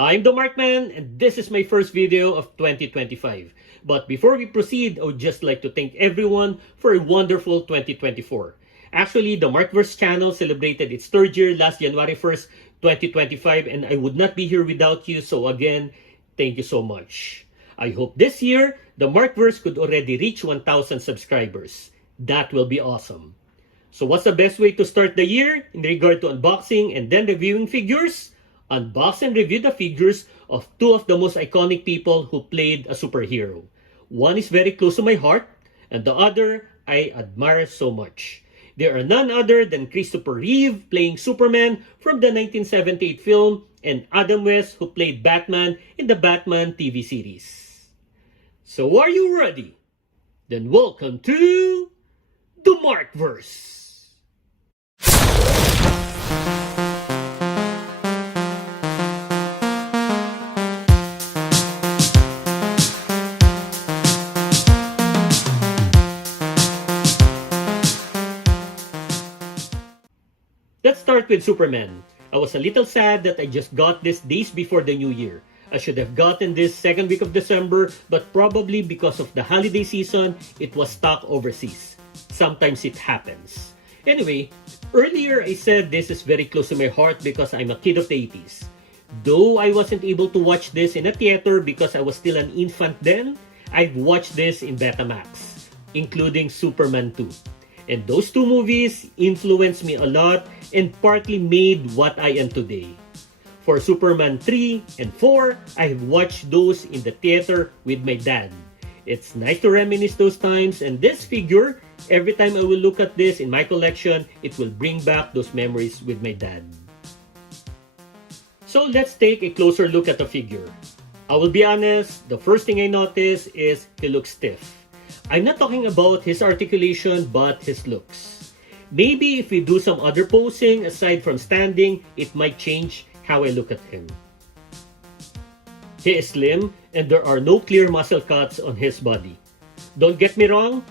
I'm the Markman, and this is my first video of 2025. But before we proceed, I would just like to thank everyone for a wonderful 2024. Actually, the Markverse channel celebrated its third year last January 1st, 2025, and I would not be here without you. So again, thank you so much. I hope this year, the Markverse could already reach 1,000 subscribers. That will be awesome. So what's the best way to start the year in regard to unboxing and then reviewing figures? Unbox and review the figures of two of the most iconic people who played a superhero. One is very close to my heart, and the other I admire so much. They are none other than Christopher Reeve playing Superman from the 1978 film and Adam West who played Batman in the Batman TV series. So are you ready? Then welcome to the Markverse. Let's start with Superman. I was a little sad that I just got this days before the new year. I should have gotten this second week of December, but probably because of the holiday season, it was stuck overseas. Sometimes it happens. Anyway, earlier I said this is very close to my heart because I'm a kid of the 80s. Though I wasn't able to watch this in a theater because I was still an infant then, I've watched this in Betamax, including Superman 2. And those two movies influenced me a lot and partly made what I am today. For Superman 3 and 4, I have watched those in the theater with my dad. It's nice to reminisce those times, and this figure, every time I will look at this in my collection, it will bring back those memories with my dad. So let's take a closer look at the figure. I will be honest, the first thing I notice is he looks stiff. I'm not talking about his articulation, but his looks. Maybe if we do some other posing aside from standing, it might change how I look at him. He is slim and there are no clear muscle cuts on his body. Don't get me wrong,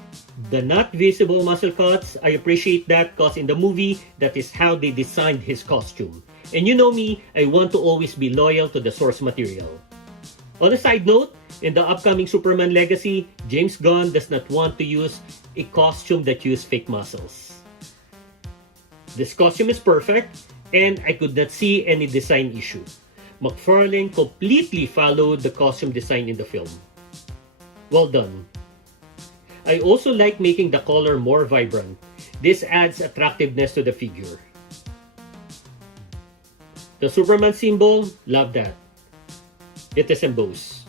the not visible muscle cuts, I appreciate that because in the movie, that is how they designed his costume. And you know me, I want to always be loyal to the source material. On a side note, in the upcoming Superman Legacy, James Gunn does not want to use a costume that uses fake muscles. This costume is perfect, and I could not see any design issue. McFarlane completely followed the costume design in the film. Well done. I also like making the color more vibrant. This adds attractiveness to the figure. The Superman symbol, love that. It is embossed.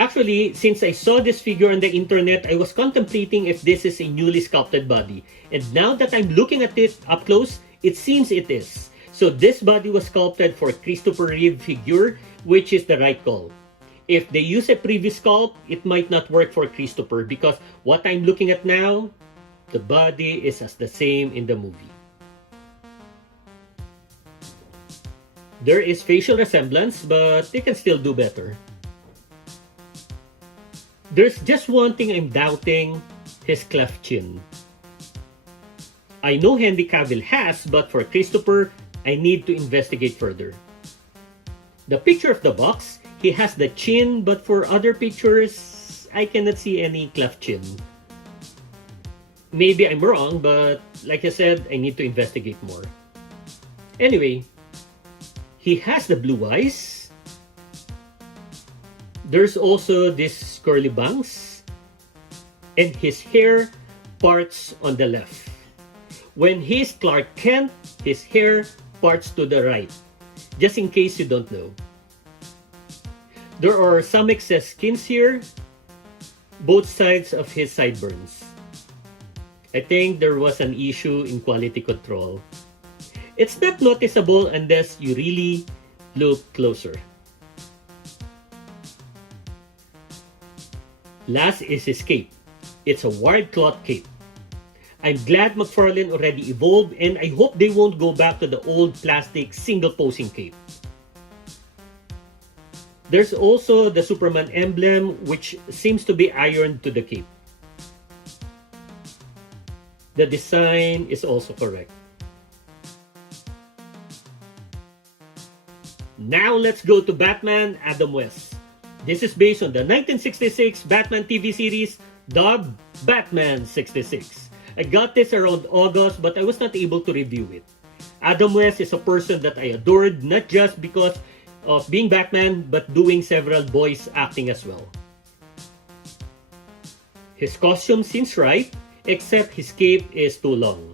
Actually, since I saw this figure on the internet, I was contemplating if this is a newly sculpted body. And now that I'm looking at it up close, it seems it is. So this body was sculpted for Christopher Reeve figure, which is the right call. If they use a previous sculpt, it might not work for Christopher because what I'm looking at now, the body is as the same in the movie. There is facial resemblance, but they can still do better. There's just one thing I'm doubting, his cleft chin. I know Henry Cavill has, but for Christopher, I need to investigate further. The picture of the box, he has the chin, but for other pictures, I cannot see any cleft chin. Maybe I'm wrong, but like I said, I need to investigate more. Anyway, he has the blue eyes. There's also this curly bangs. And his hair parts on the left. When he's Clark Kent, his hair parts to the right. Just in case you don't know. There are some excess skins here. Both sides of his sideburns. I think there was an issue in quality control. It's not noticeable unless you really look closer. Last is his cape. It's a wired cloth cape. I'm glad McFarlane already evolved and I hope they won't go back to the old plastic single posing cape. There's also the Superman emblem which seems to be ironed to the cape. The design is also correct. Now let's go to Batman Adam West. This is based on the 1966 Batman TV series dubbed Batman 66. I got this around August but I was not able to review it. Adam West is a person that I adored not just because of being Batman but doing several voice acting as well. His costume seems right, except his cape is too long.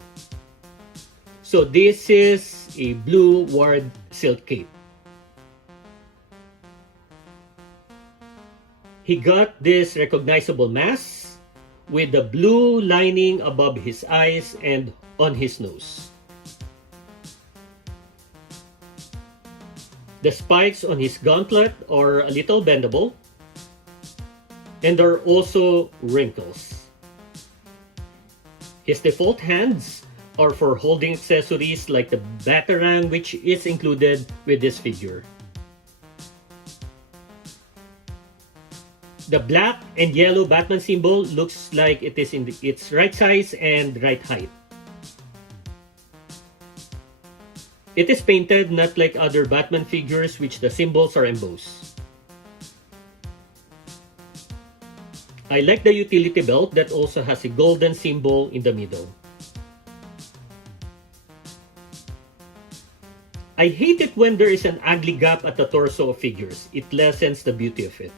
So this is a blue ward silk cape. He got this recognizable mask with the blue lining above his eyes and on his nose. The spikes on his gauntlet are a little bendable, and there are also wrinkles. His default hands are for holding accessories like the Batarang, which is included with this figure. The black and yellow Batman symbol looks like it is in its right size and right height. It is painted not like other Batman figures which the symbols are embossed. I like the utility belt that also has a golden symbol in the middle. I hate it when there is an ugly gap at the torso of figures. It lessens the beauty of it.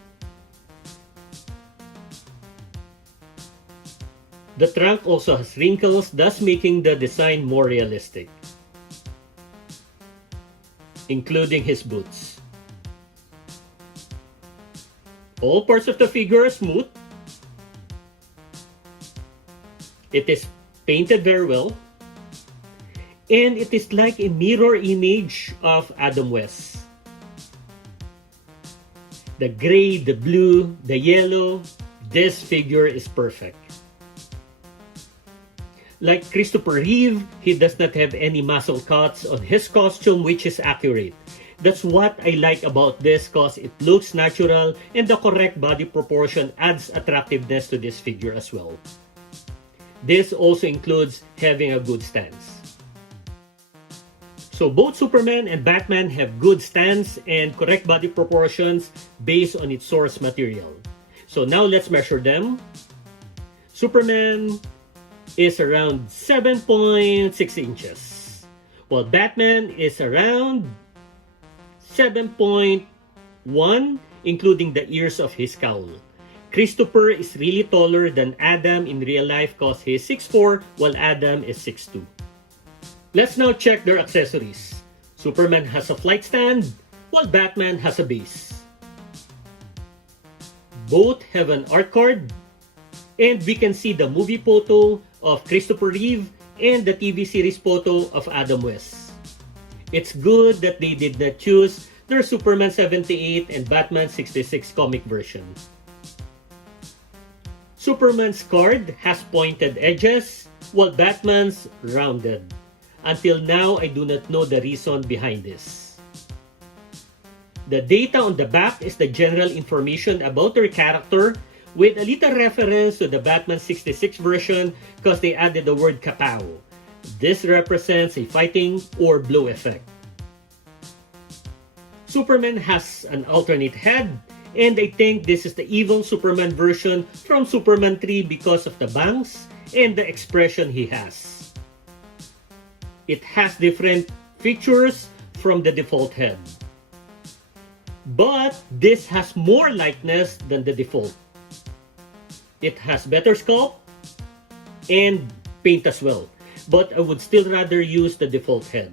The trunk also has wrinkles, thus making the design more realistic, including his boots. All parts of the figure are smooth. It is painted very well, and it is like a mirror image of Adam West. The gray, the blue, the yellow, this figure is perfect. Like Christopher Reeve, he does not have any muscle cuts on his costume, which is accurate. That's what I like about this cause it looks natural and the correct body proportion adds attractiveness to this figure as well. This also includes having a good stance. So both Superman and Batman have good stance and correct body proportions based on its source material. So now let's measure them. Superman is around 7.6 inches, while Batman is around 7.1, including the ears of his cowl. Christopher is really taller than Adam in real life cause he is 6'4", while Adam is 6'2". Let's now check their accessories. Superman has a flight stand, while Batman has a base. Both have an art card, and we can see the movie photo of Christopher Reeve and the TV series photo of Adam West. It's good that they did not choose their Superman 78 and Batman 66 comic version. Superman's card has pointed edges, while Batman's rounded. Until now, I do not know the reason behind this. The data on the back is the general information about their character with a little reference to the Batman 66 version because they added the word kapow. This represents a fighting or blow effect. Superman has an alternate head, and I think this is the evil Superman version from Superman 3 because of the bangs and the expression he has. It has different features from the default head, but this has more likeness than the default. It has better sculpt and paint as well, but I would still rather use the default head.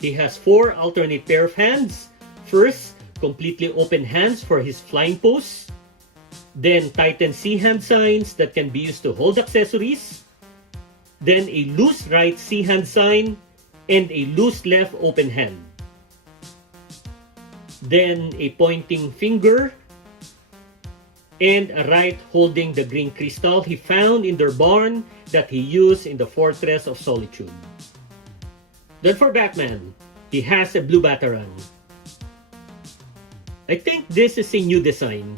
He has 4 alternate pair of hands. First, completely open hands for his flying pose. Then tighten C hand signs that can be used to hold accessories. Then a loose right C hand sign and a loose left open hand. Then a pointing finger and a right holding the green crystal he found in their barn that he used in the Fortress of Solitude. Then for Batman, he has a blue Batarang. I think this is a new design.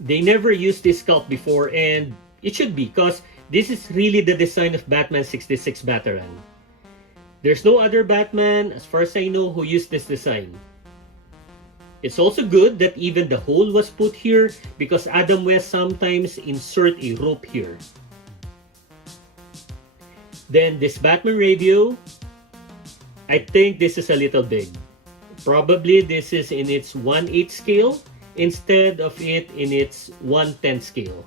They never used this sculpt before and it should be because this is really the design of Batman 66 Batarang. There's no other Batman, as far as I know, who used this design. It's also good that even the hole was put here because Adam West sometimes insert a rope here. Then this Batman radio, I think this is a little big. Probably this is in its 1/8 scale instead of it in its 1/10 scale.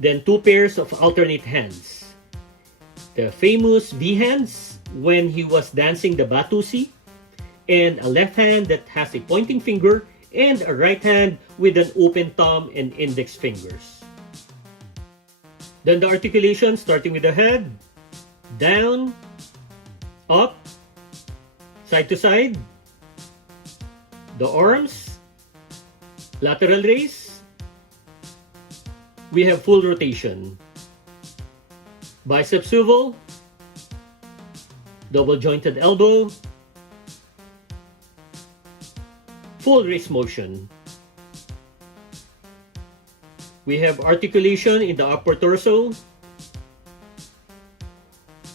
Then 2 pairs of alternate hands. The famous V hands when he was dancing the Batusi, and a left hand that has a pointing finger, and a right hand with an open thumb and index fingers. Then the articulation starting with the head, down, up, side to side, the arms, lateral raise, we have full rotation, bicep swivel, double jointed elbow, full wrist motion. We have articulation in the upper torso.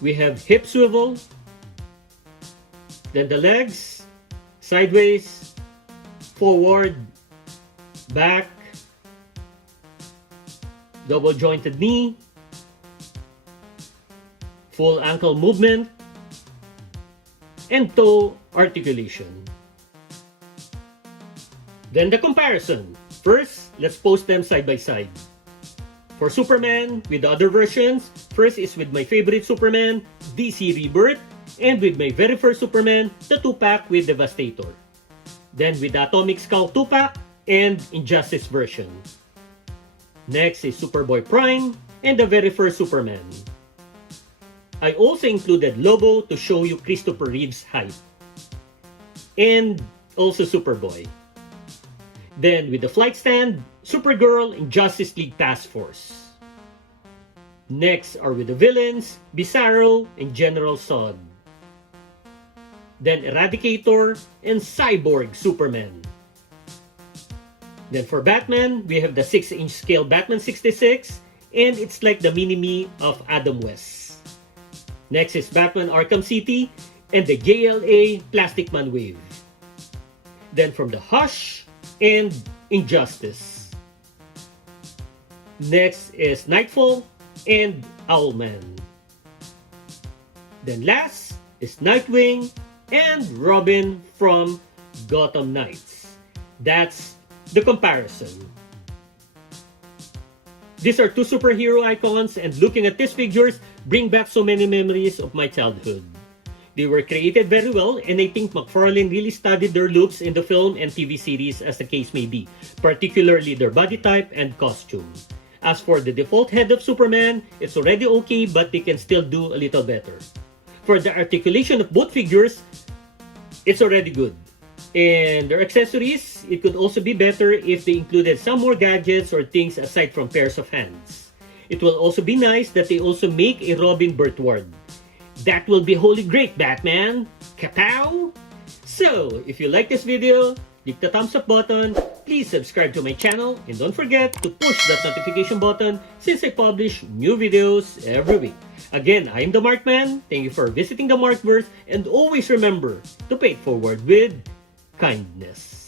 We have hip swivel. Then the legs, sideways, forward, back, double jointed knee, full ankle movement, and toe articulation. Then the comparison. First, let's post them side by side. For Superman, with the other versions, first is with my favorite Superman, DC Rebirth, and with my very first Superman, the 2-pack with Devastator. Then with the Atomic Skull 2-pack and Injustice version. Next is Superboy Prime and the very first Superman. I also included Lobo to show you Christopher Reeve's height. And also Superboy. Then with the flight stand, Supergirl and Justice League Task Force. Next are with the villains, Bizarro and General Zod. Then Eradicator and Cyborg Superman. Then for Batman, we have the 6-inch scale Batman 66, and it's like the mini-me of Adam West. Next is Batman Arkham City and the JLA Plastic Man Wave. Then from the Hush and Injustice. Next is Nightfall and Owlman. Then last is Nightwing and Robin from Gotham Knights. That's the comparison. These are 2 superhero icons, and looking at these figures bring back so many memories of my childhood. They were created very well, and I think McFarlane really studied their looks in the film and TV series as the case may be, particularly their body type and costume. As for the default head of Superman, it's already okay, but they can still do a little better. For the articulation of both figures, it's already good. And their accessories, it could also be better if they included some more gadgets or things aside from pairs of hands. It will also be nice that they also make a Robin Birthward. That will be holy great, Batman! Kapow! So, if you like this video, click the thumbs up button, please subscribe to my channel, and don't forget to push that notification button since I publish new videos every week. Again, I am the Markman. Thank you for visiting the Markverse, and always remember to pay it forward with kindness.